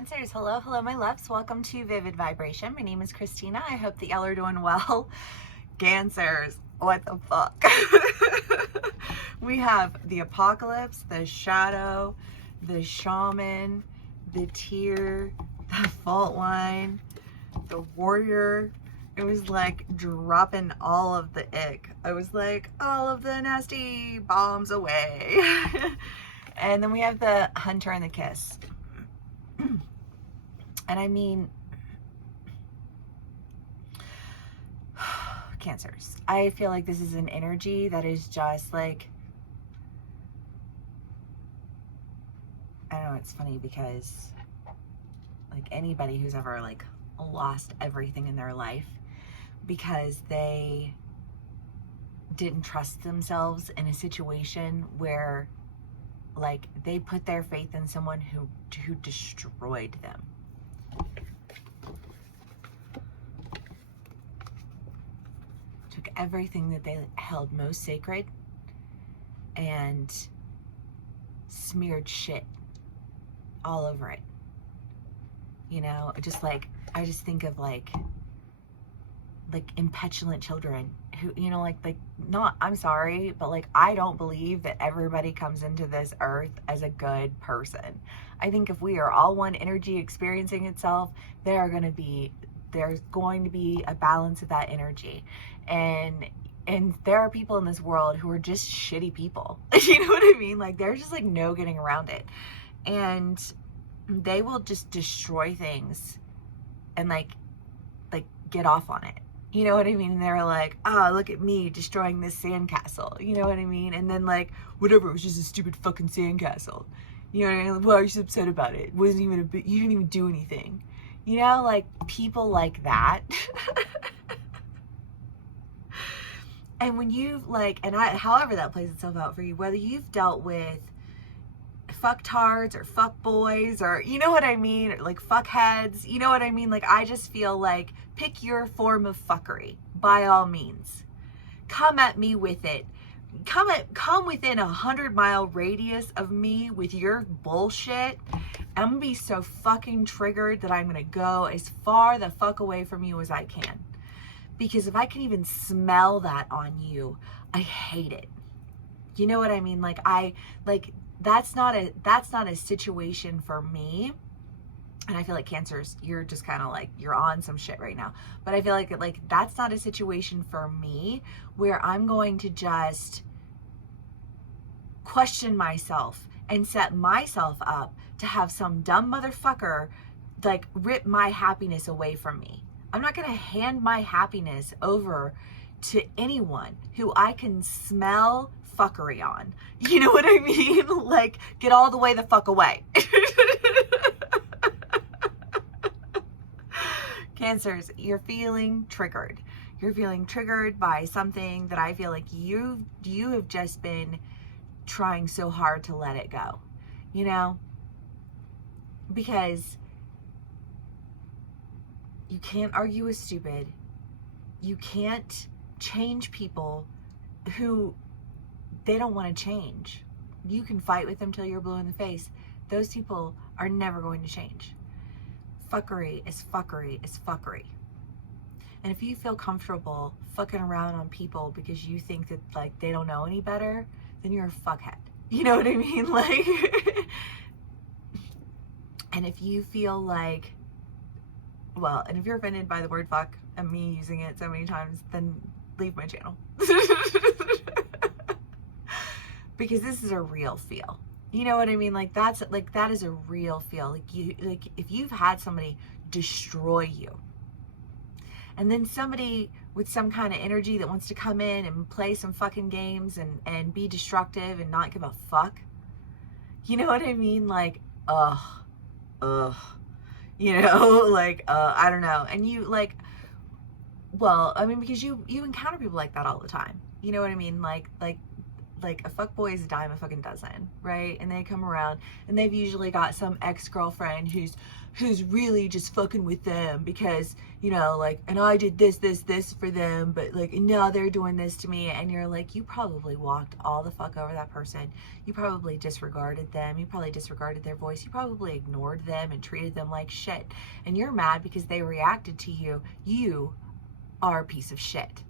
Cancers. Hello, hello, my loves. Welcome to Vivid Vibration. My name is Christina. I hope that y'all are doing well. Cancers, what the fuck? We have the apocalypse, the shadow, the shaman, the tear, the fault line, the warrior. It was like dropping all of the ick. I was like, all of the nasty bombs away. And then we have the hunter and the kiss. And I mean, Cancers, I feel like this is an energy that is just like, I don't know, it's funny because like anybody who's ever like lost everything in their life because they didn't trust themselves in a situation where like they put their faith in someone who destroyed them. Took everything that they held most sacred and smeared shit all over it. You know, just like, I just think of like impetulant children who, you know, like not, I'm sorry, but like, I don't believe that everybody comes into this earth as a good person. I think if we are all one energy experiencing itself, there's going to be a balance of that energy. And there are people in this world who are just shitty people. You know what I mean? Like, there's just like no getting around it. And they will just destroy things and like get off on it. You know what I mean? And they're like, oh, look at me destroying this sandcastle. You know what I mean? And then like, whatever, it was just a stupid fucking sandcastle. You know what I mean? Why are you so upset about it? It wasn't even you didn't even do anything. You know, like people like that. And when you've like, however that plays itself out for you, whether you've dealt with fucktards or fuck boys or, you know what I mean, or like fuckheads, you know what I mean? Like, I just feel like pick your form of fuckery by all means. Come at me with it. Come within 100-mile radius of me with your bullshit. I'm gonna be so fucking triggered that I'm gonna go as far the fuck away from you as I can. Because if I can even smell that on you, I hate it. You know what I mean? Like, that's not a situation for me. And I feel like Cancers, you're just kind of like, you're on some shit right now. But I feel like that's not a situation for me where I'm going to just question myself and set myself up to have some dumb motherfucker like rip my happiness away from me. I'm not going to hand my happiness over to anyone who I can smell fuckery on. You know what I mean? Like, get all the way the fuck away. Cancers, you're feeling triggered. You're feeling triggered by something that I feel like you have just been trying so hard to let it go. You know? Because you can't argue with stupid. You can't change people who they don't want to change. You can fight with them till you're blue in the face. Those people are never going to change. Fuckery is fuckery is fuckery. And if you feel comfortable fucking around on people because you think that like they don't know any better, then you're a fuckhead. You know what I mean? Like, and if you feel like, well, and if you're offended by the word fuck and me using it so many times, then leave my channel. Because this is a real feel. You know what I mean? Like, that is a real feel. Like if you've had somebody destroy you, and then somebody with some kind of energy that wants to come in and play some fucking games and be destructive and not give a fuck. You know what I mean? Like, you know, like, I don't know. And you like, well, I mean, because you encounter people like that all the time. You know what I mean? Like like, a fuckboy is a dime a fucking dozen, right? And they come around and they've usually got some ex-girlfriend who's really just fucking with them because, you know, like, and I did this for them, but like, and now they're doing this to me. And you're like, you probably walked all the fuck over that person. You probably disregarded them. You probably disregarded their voice. You probably ignored them and treated them like shit. And you're mad because they reacted to you. You are a piece of shit.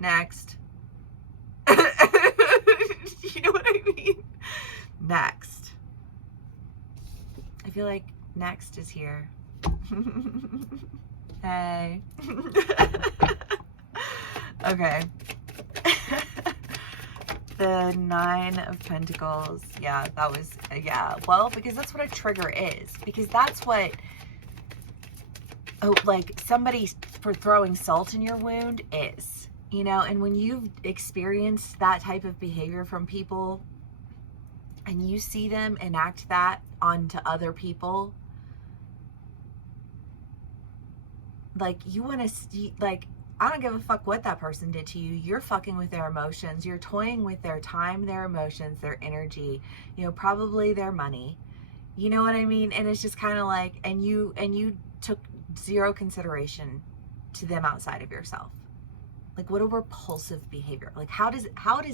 Next. You know what I mean? Next. I feel like next is here. Hey. Okay. The 9 of Pentacles. Yeah, that was, yeah. Well, because that's what a trigger is. Because that's what, oh, like, somebody for throwing salt in your wound is. You know, and when you've experienced that type of behavior from people and you see them enact that onto other people, like, you want to see, like, I don't give a fuck what that person did to you. You're fucking with their emotions. You're toying with their time, their emotions, their energy, you know, probably their money. You know what I mean? And it's just kind of like, and you took zero consideration to them outside of yourself. Like, what a repulsive behavior. Like, how does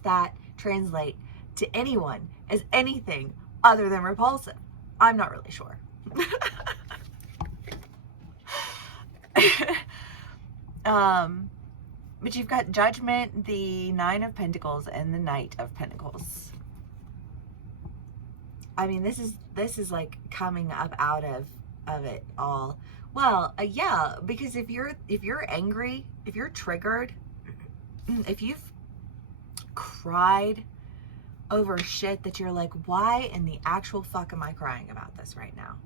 that translate to anyone as anything other than repulsive? I'm not really sure. But you've got Judgment, the 9 of Pentacles, and the Knight of Pentacles. I mean, this is like coming up out of it all. Well, yeah, because if you're angry, if you're triggered, if you've cried over shit that you're like, why in the actual fuck am I crying about this right now?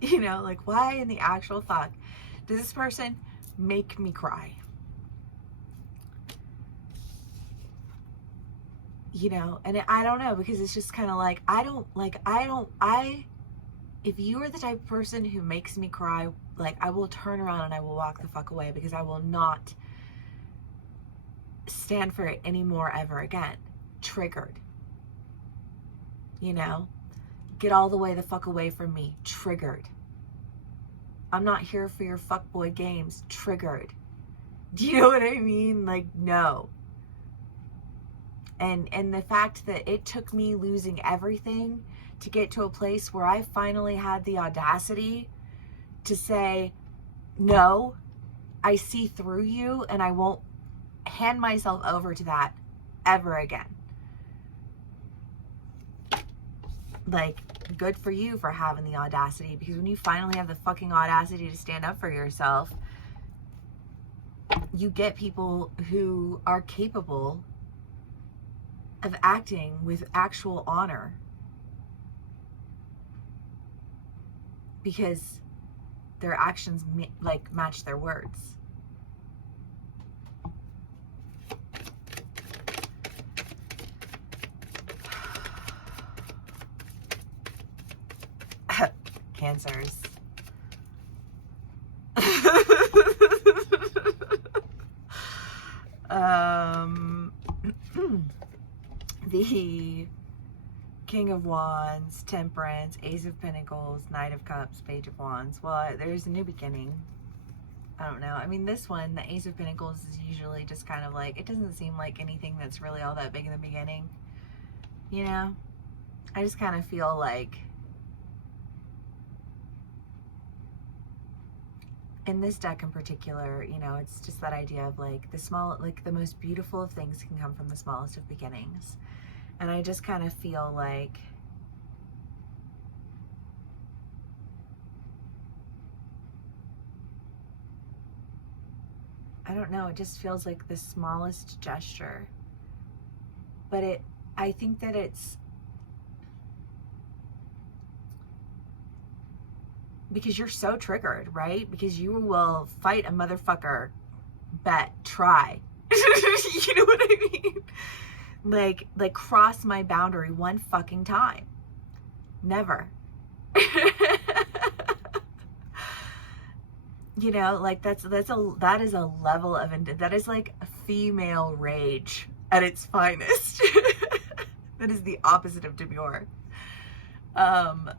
You know, like, why in the actual fuck does this person make me cry? You know, and I don't know, because it's just kind of like, if you are the type of person who makes me cry, like, I will turn around and I will walk the fuck away, because I will not stand for it anymore ever again. Triggered. You know? Get all the way the fuck away from me. Triggered. I'm not here for your fuckboy games. Triggered. Do you know what I mean? Like, no. And the fact that it took me losing everything to get to a place where I finally had the audacity to say, no, I see through you and I won't hand myself over to that ever again. Like, good for you for having the audacity, because when you finally have the fucking audacity to stand up for yourself, you get people who are capable of acting with actual honor, because their actions like match their words. Cancers. The King of Wands, Temperance, Ace of Pentacles, Knight of Cups, Page of Wands. Well, there's a new beginning. I don't know. I mean, this one, the Ace of Pentacles, is usually just kind of like, it doesn't seem like anything that's really all that big in the beginning. You know? I just kind of feel like in this deck in particular, you know, it's just that idea of like the most beautiful of things can come from the smallest of beginnings. And I just kind of feel like I don't know, it just feels like the smallest gesture. But I think that it's because you're so triggered, right? Because you will fight a motherfucker, bet, try. You know what I mean? Like cross my boundary one fucking time. Never. You know, like that is a level of, that is like a female rage at its finest. That is the opposite of demure. Um,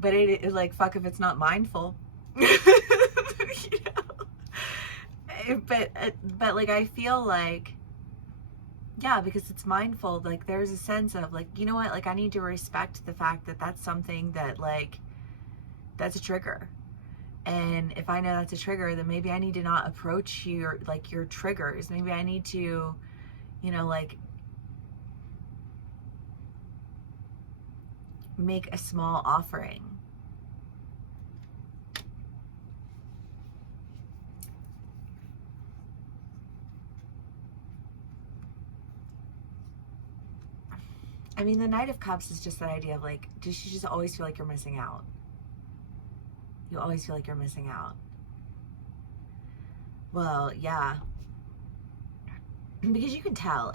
but it like, fuck if it's not mindful. You know? But like, I feel like, yeah, because it's mindful, like there's a sense of like, you know what, like I need to respect the fact that that's something that, like, that's a trigger. And if I know that's a trigger, then maybe I need to not approach your, like, your triggers. Maybe I need to, you know, like, make a small offering. I mean, the Knight of Cups is just that idea of like, does you just always feel like you're missing out? You always feel like you're missing out. Well, yeah. Because you can tell.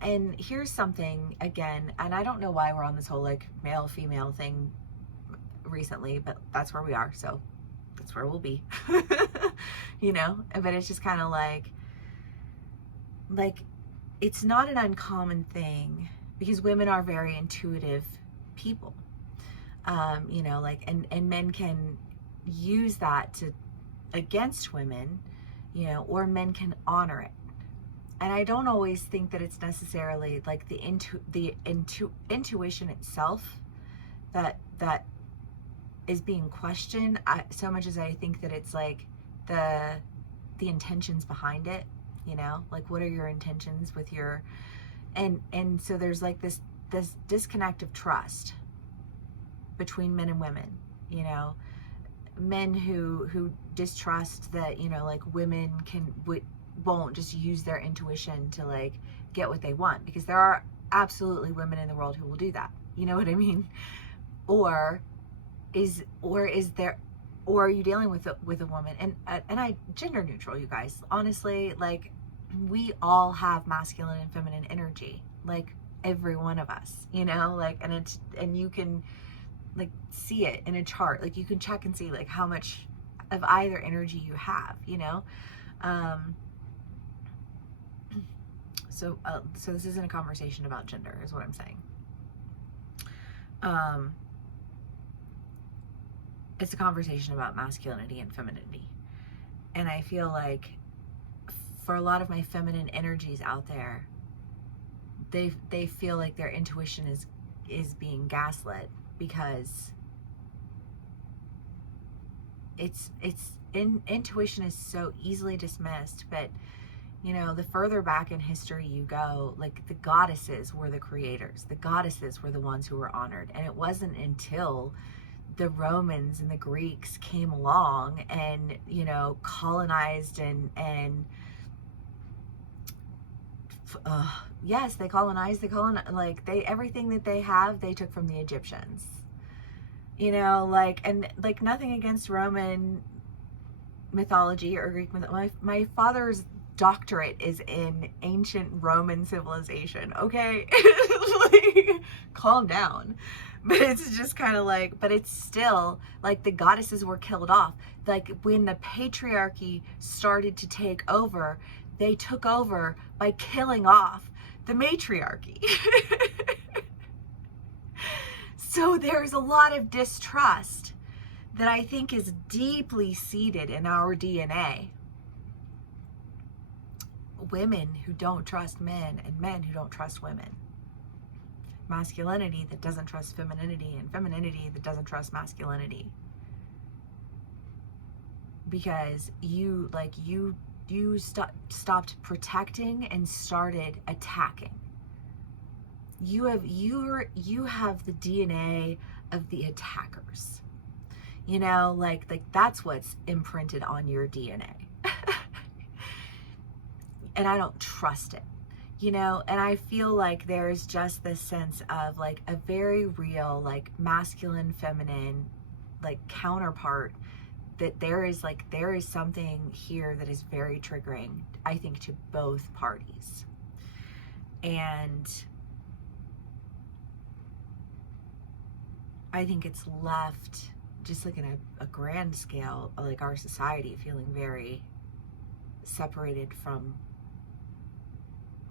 And here's something again, and I don't know why we're on this whole like male female thing recently, but that's where we are, so that's where we'll be. You know? But it's just kind of like it's not an uncommon thing, because women are very intuitive people. You know, like, and men can use that to against women, you know, or men can honor it. And I don't always think that it's necessarily like the intuition itself that is being questioned, so much as I think that it's like the intentions behind it. You know, like, what are your intentions with your, and so there's like this disconnect of trust between men and women. You know, men who distrust that, you know, like, women won't just use their intuition to like get what they want, because there are absolutely women in the world who will do that. You know what I mean? Or are you dealing with a woman, and I gender neutral, you guys, honestly, like, we all have masculine and feminine energy, like every one of us, you know, like, and you can like see it in a chart, like you can check and see like how much of either energy you have, you know. So this isn't a conversation about gender, is what I'm saying. It's a conversation about masculinity and femininity. And I feel like for a lot of my feminine energies out there, they feel like their intuition is being gaslit, because intuition is so easily dismissed. But you know, the further back in history you go, like, the goddesses were the creators. The goddesses were the ones who were honored. And it wasn't until the Romans and the Greeks came along and, you know, colonized and yes, they colonized, like, everything that they have, they took from the Egyptians. You know, like, and like, nothing against Roman mythology or Greek mythology. My father's doctorate is in ancient Roman civilization, okay? Like, calm down. But it's just kind of like, but it's still like the goddesses were killed off. Like, when the patriarchy started to take over, they took over by killing off the matriarchy. So there's a lot of distrust that I think is deeply seated in our DNA. Women who don't trust men, and men who don't trust women. Masculinity that doesn't trust femininity, and femininity that doesn't trust masculinity. Because you stopped protecting and started attacking. You have the DNA of the attackers. You know, like that's what's imprinted on your DNA. And I don't trust it, you know. And I feel like there's just this sense of like a very real, like, masculine feminine, like, counterpart, that there is something here that is very triggering, I think, to both parties. And I think it's left just like in a grand scale, like our society feeling very separated from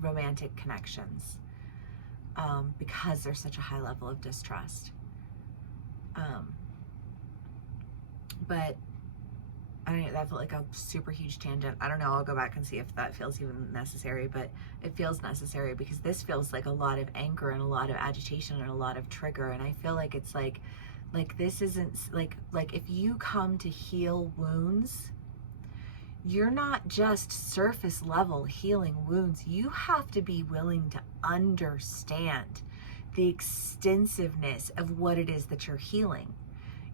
romantic connections, because there's such a high level of distrust. But I don't know, that felt like a super huge tangent. I don't know, I'll go back and see if that feels even necessary, but it feels necessary because this feels like a lot of anger and a lot of agitation and a lot of trigger. And I feel like it's like this isn't like if you come to heal wounds, you're not just surface level healing wounds. You have to be willing to understand the extensiveness of what it is that you're healing.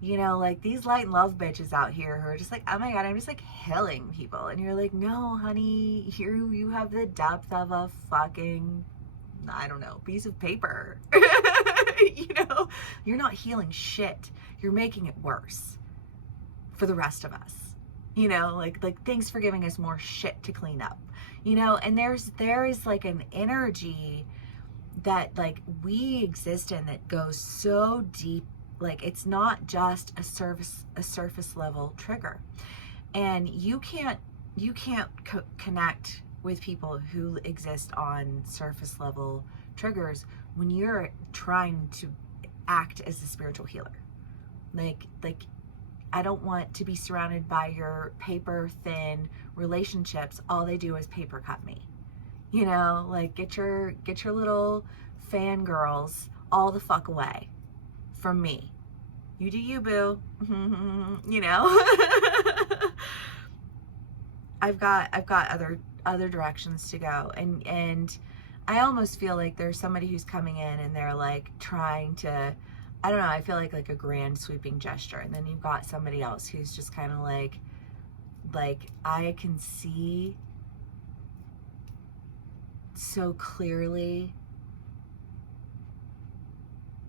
You know, like these light and love bitches out here who are just like, oh my God, I'm just like healing people. And you're like, no, honey, here you have the depth of a fucking, I don't know, piece of paper. You know, you're not healing shit. You're making it worse for the rest of us. You know, like thanks for giving us more shit to clean up. You know, and there is like an energy that like we exist in that goes so deep. Like it's not just a surface level trigger, and you can't connect with people who exist on surface level triggers when you're trying to act as a spiritual healer. Like I don't want to be surrounded by your paper thin relationships. All they do is paper cut me. You know, like get your little fangirls all the fuck away from me. You do you, boo. You know. I've got other directions to go, and I almost feel like there's somebody who's coming in and they're like trying to, I don't know, I feel like a grand sweeping gesture, and then you've got somebody else who's just kind of like I can see so clearly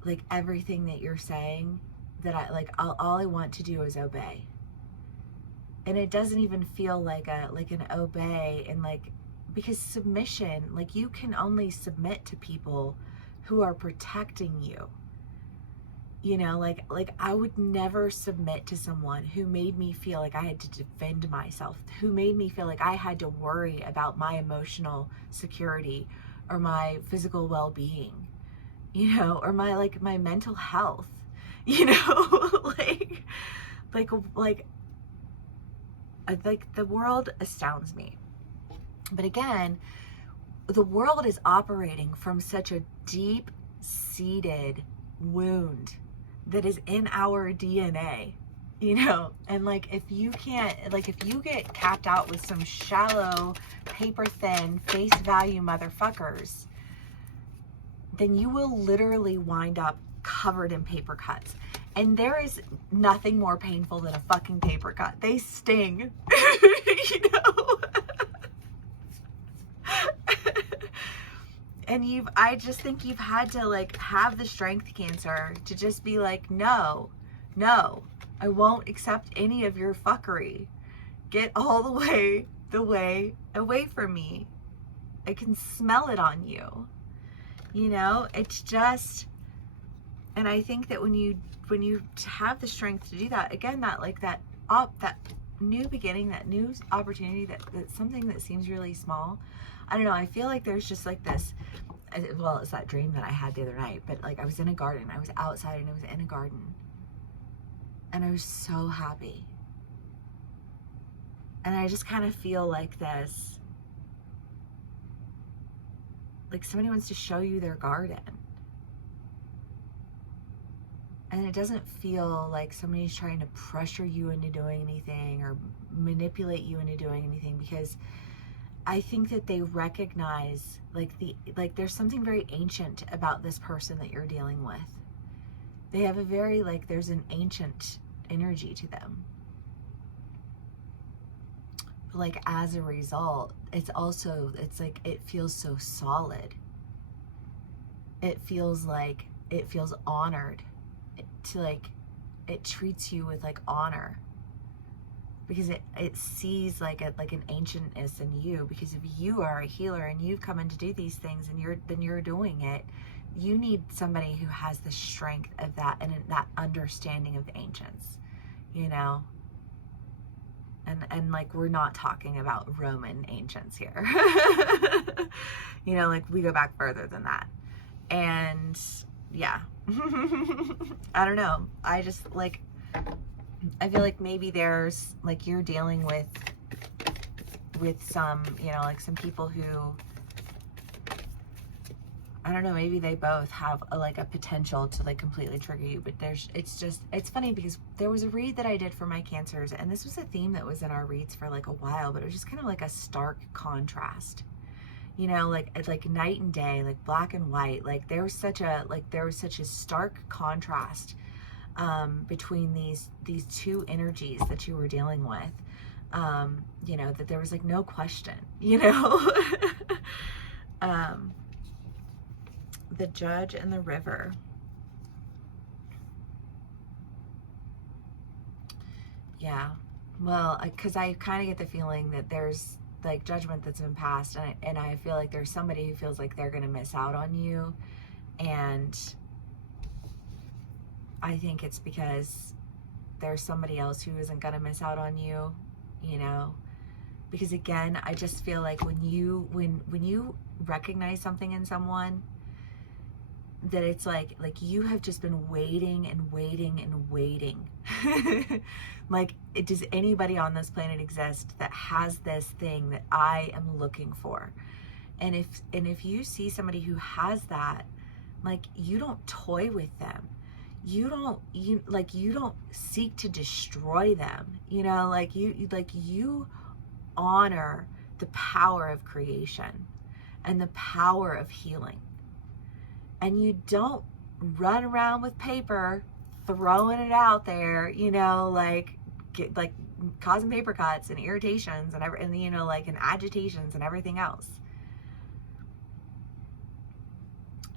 like everything that you're saying that I like all I want to do is obey. And it doesn't even feel like an obey, and like, because submission, like you can only submit to people who are protecting you. You know, like I would never submit to someone who made me feel like I had to defend myself, who made me feel like I had to worry about my emotional security or my physical well-being, you know, or my mental health, you know, like the world astounds me. But again, the world is operating from such a deep-seated wound that is in our DNA, you know. And like if you get capped out with some shallow, paper thin, face value motherfuckers, then you will literally wind up covered in paper cuts. And there is nothing more painful than a fucking paper cut. They sting. You know. And I just think you've had to like have the strength, Cancer, to just be like, no, I won't accept any of your fuckery. Get all the way away from me. I can smell it on you. You know, it's just, and I think that when you have the strength to do that, again, that new beginning, that new opportunity, that's something that seems really small. I don't know, I feel like there's just like this, well, it's that dream that I had the other night, but like I was in a garden, I was outside and I was in a garden, and I was so happy. And I just kind of feel like this, like somebody wants to show you their garden. And it doesn't feel like somebody's trying to pressure you into doing anything or manipulate you into doing anything, because I think that they recognize like there's something very ancient about this person that you're dealing with. They have a very, like, there's an ancient energy to them. But like as a result, it's like it feels so solid. It feels honored. It treats you with like honor, because it sees like an ancientness in you. Because if you are a healer and you've come in to do these things and you're doing it, you need somebody who has the strength of that and that understanding of the ancients. you know, and like, we're not talking about Roman ancients here. You know, like, we go back further than that. And yeah. I don't know. I just like, I feel like maybe there's like, you're dealing with some, you know, like some people who, I don't know, maybe they both have a potential to like completely trigger you, but it's funny because there was a read that I did for my Cancers, and this was a theme that was in our reads for like a while, but it was just kind of like a stark contrast, you know, like night and day, like black and white. Like there was such a stark contrast between these two energies that you were dealing with, you know, that there was like no question, you know. The Judge and the River. Yeah, well, because I kind of get the feeling that there's like judgment that's been passed, and I feel like there's somebody who feels like they're gonna miss out on you, and I think it's because there's somebody else who isn't gonna miss out on you, you know. Because again, I just feel like when you recognize something in someone, that it's like you have just been waiting and waiting and waiting. Like, does anybody on this planet exist that has this thing that I am looking for? And if you see somebody who has that, like, you don't toy with them. You don't seek to destroy them. You know, like you honor the power of creation and the power of healing. And you don't run around with paper, throwing it out there, you know, like causing paper cuts and irritations and you know, like, and agitations and everything else.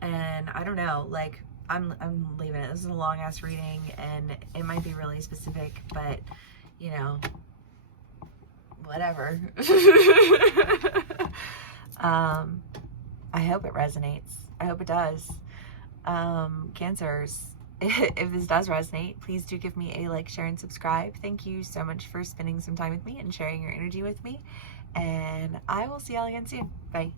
And I don't know, like, I'm leaving it. This is a long ass reading, and it might be really specific, but you know, whatever. I hope it resonates. I hope it does. Cancers, if this does resonate, please do give me a like, share, and subscribe. Thank you so much for spending some time with me and sharing your energy with me. And I will see y'all again soon. Bye.